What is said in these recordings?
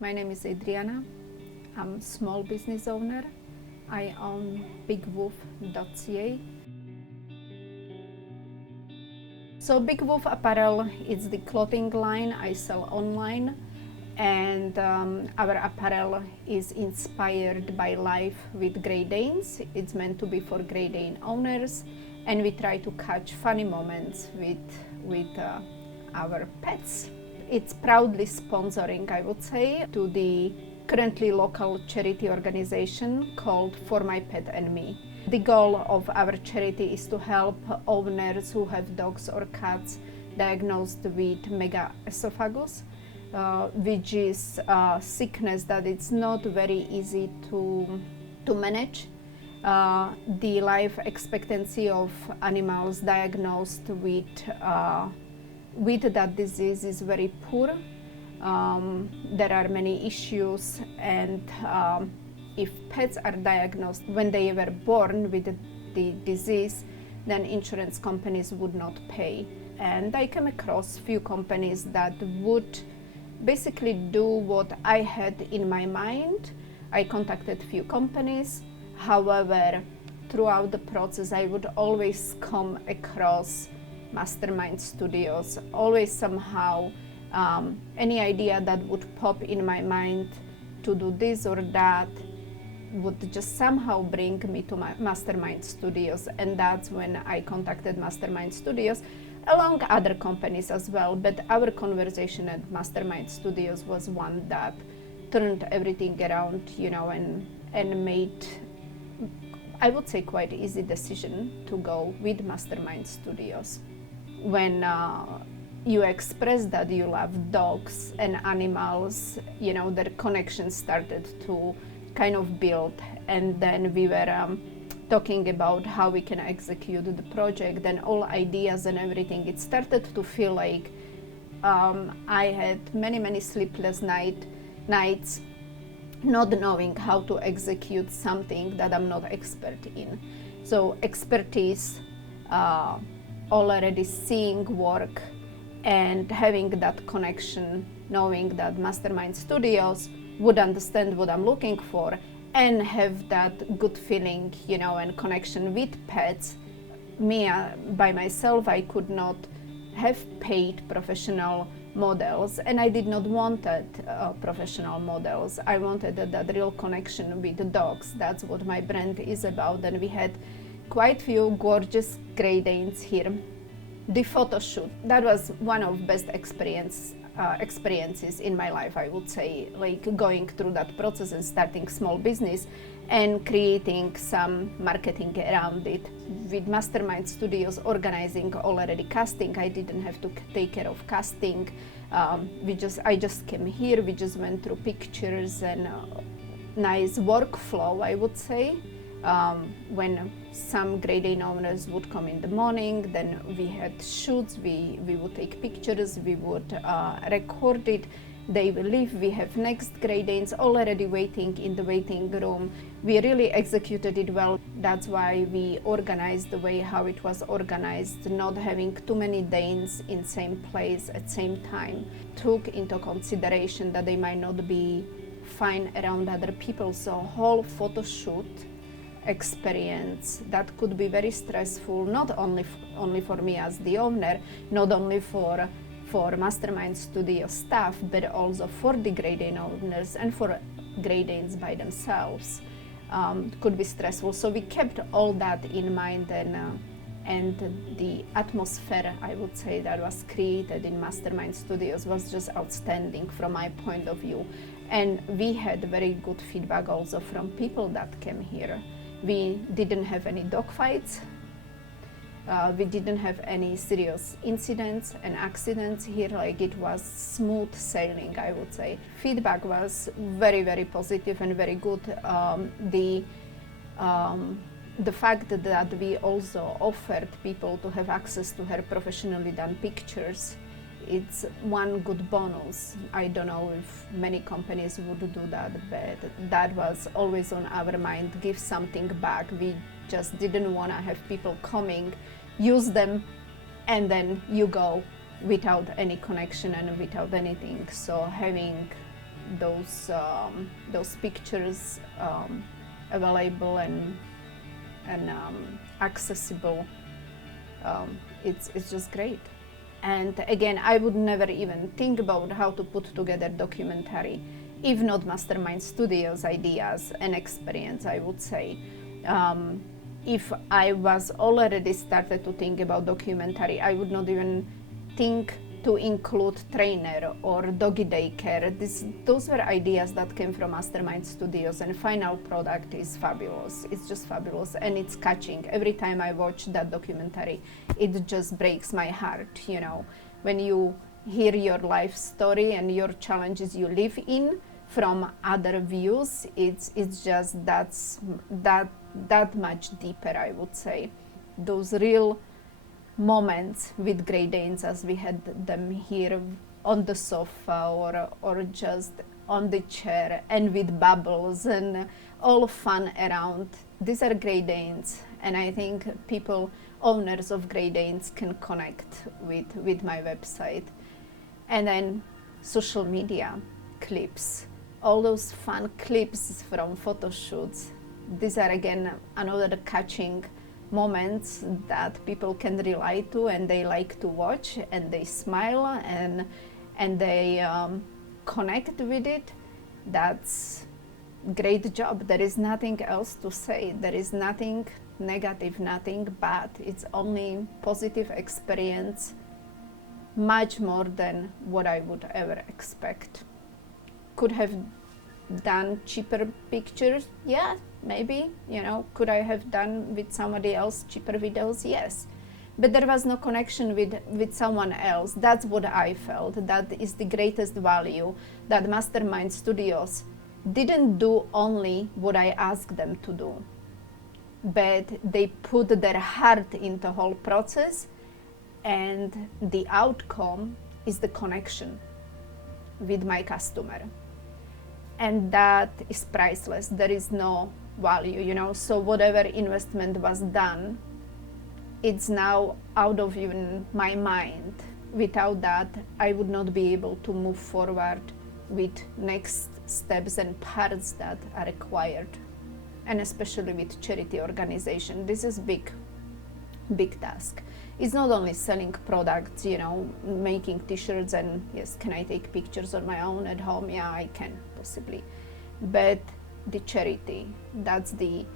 My name is Adriana. I'm a small business owner. I own bigwoof.ca. So Big Woof Apparel is the clothing line I sell online, and our apparel is inspired by life with Great Danes. It's meant to be for Great Dane owners, and we try to catch funny moments with our pets. It's proudly sponsoring, I would say, to the currently local charity organization called For My Pet and Me. The goal of our charity is to help owners who have dogs or cats diagnosed with megaesophagus, which is a sickness that it's not very easy to manage. The life expectancy of animals diagnosed with that disease is very poor. There are many issues, and if pets are diagnosed when they were born with the disease, then insurance companies would not pay. And I came across few companies that would basically do what I had in my mind. I contacted few companies. However, throughout the process, I would always come across Mastermind Studios, always somehow any idea that would pop in my mind to do this or that would just somehow bring me to Mastermind Studios, and that's when I contacted Mastermind Studios, along other companies as well. But our conversation at Mastermind Studios was one that turned everything around, and made, I would say, quite easy decision to go with Mastermind Studios. When you express that you love dogs and animals, their connection started to kind of build, and then we were talking about how we can execute the project and all ideas and everything. It started to feel like I had many sleepless nights not knowing how to execute something that I'm not expert in. So expertise, already seeing work and having that connection, knowing that Mastermind Studios would understand what I'm looking for and have that good feeling, and connection with pets. Me, by myself, I could not have paid professional models, and I did not want professional models. I wanted that real connection with the dogs. That's what my brand is about, and we had quite few gorgeous Great Danes here. The photo shoot, that was one of best experiences in my life, I would say, like going through that process and starting small business and creating some marketing around it. With Mastermind Studios organizing already casting, I didn't have to take care of casting. I just came here, we just went through pictures and nice workflow, I would say. When some Great Dane owners would come in the morning, then we had shoots, we would take pictures, we would record it, they will leave, we have next Great Danes already waiting in the waiting room. We really executed it well. That's why we organized the way how it was organized, not having too many Danes in same place at same time. Took into consideration that they might not be fine around other people, so whole photo shoot experience that could be very stressful, not only for me as the owner, not only for Mastermind Studio staff, but also for the Great Dane owners and for Great Danes by themselves. Could be stressful. So we kept all that in mind, and the atmosphere, I would say, that was created in Mastermind Studios was just outstanding from my point of view. And we had very good feedback also from people that came here. We didn't have any dog fights. We didn't have any serious incidents and accidents here. Like, it was smooth sailing, I would say. Feedback was very positive and very good. The fact that we also offered people to have access to her professionally done pictures, it's one good bonus. I don't know if many companies would do that, but that was always on our mind, give something back. We just didn't want to have people coming, use them, and then you go without any connection and without anything. So having those pictures available and accessible. It's just great. And again, I would never even think about how to put together documentary if not Mastermind Studios ideas and experience, I would say. If I was already started to think about documentary, I would not even think to include trainer or doggy daycare. Those were ideas that came from Mastermind Studios, and final product is fabulous. It's just fabulous, and it's catching. Every time I watch that documentary, it just breaks my heart, you know. When you hear your life story and your challenges you live in from other views, it's just that much deeper, I would say. Those real moments with Great Danes as we had them here on the sofa or just on the chair and with bubbles and all fun around. These are Great Danes, and I think people, owners of Great Danes, can connect with my website. And then social media clips, all those fun clips from photo shoots. These are again another catching moments that people can relate to and they like to watch and they smile and they connect with it. That's great job. There is nothing else to say. There is nothing negative, nothing bad. It's only positive experience, much more than what I would ever expect. Could have done cheaper pictures? Yeah, maybe, you know. Could I have done with somebody else cheaper videos? Yes. But there was no connection with someone else. That's what I felt. That is the greatest value, that Mastermind Studios didn't do only what I asked them to do, but they put their heart into the whole process, and the outcome is the connection with my customer. And that is priceless. There is no value, you know. So whatever investment was done, it's now out of even my mind. Without that, I would not be able to move forward with next steps and parts that are required. And especially with charity organization, this is big task. It's not only selling products, you know, making t-shirts and yes, can I take pictures on my own at home? Yeah, I can possibly. But the charity, that's the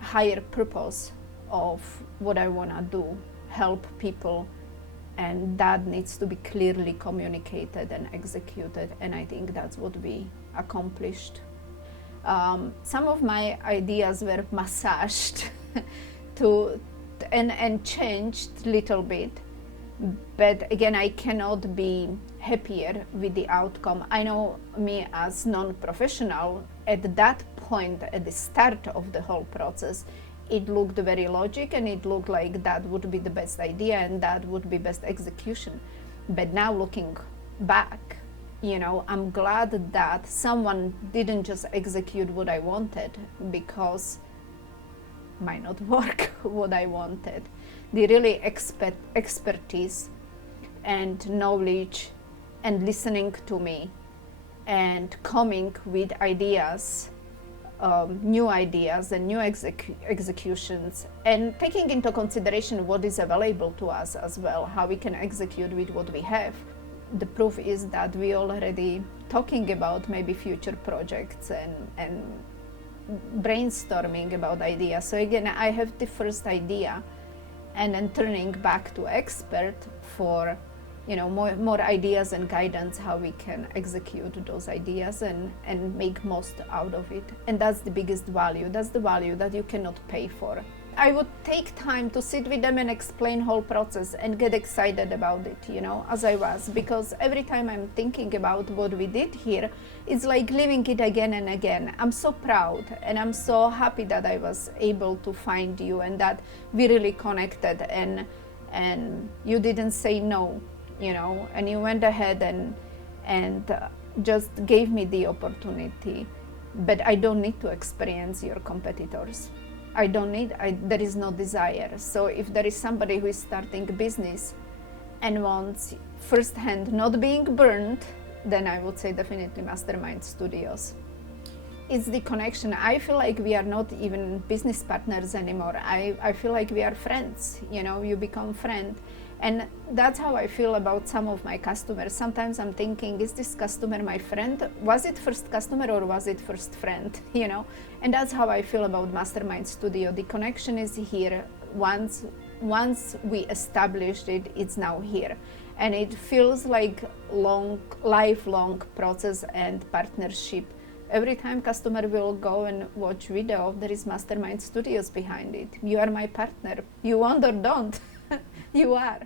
higher purpose of what I want to do, help people, and that needs to be clearly communicated and executed, and I think that's what we accomplished. Some of my ideas were massaged and changed a little bit, but again, I cannot be happier with the outcome. I know me as non-professional, at that point, at the start of the whole process, it looked very logic and it looked like that would be the best idea and that would be best execution. But now looking back, you know, I'm glad that someone didn't just execute what I wanted, because might not work what I wanted. The really expertise and knowledge and listening to me and coming with ideas, new ideas and new executions, and taking into consideration what is available to us as well, how we can execute with what we have. The proof is that we already talking about maybe future projects and brainstorming about ideas. So again, I have the first idea and then turning back to expert for, you know, more ideas and guidance how we can execute those ideas and make most out of it. And that's the biggest value. That's the value that you cannot pay for. I would take time to sit with them and explain whole process and get excited about it, you know, as I was, because every time I'm thinking about what we did here, it's like living it again and again. I'm so proud and I'm so happy that I was able to find you and that we really connected and you didn't say no, you know, and you went ahead and just gave me the opportunity. But I don't need to experience your competitors. There is no desire. So if there is somebody who is starting a business and wants firsthand not being burned, then I would say definitely Mastermind Studios. It's the connection. I feel like we are not even business partners anymore. I feel like we are friends, you know, you become friend. And that's how I feel about some of my customers. Sometimes I'm thinking, is this customer my friend? Was it first customer or was it first friend, you know? And that's how I feel about Mastermind Studio. The connection is here. Once we established it, it's now here. And it feels like lifelong process and partnership. Every time customer will go and watch video, there is Mastermind Studios behind it. You are my partner. You want or don't, you are.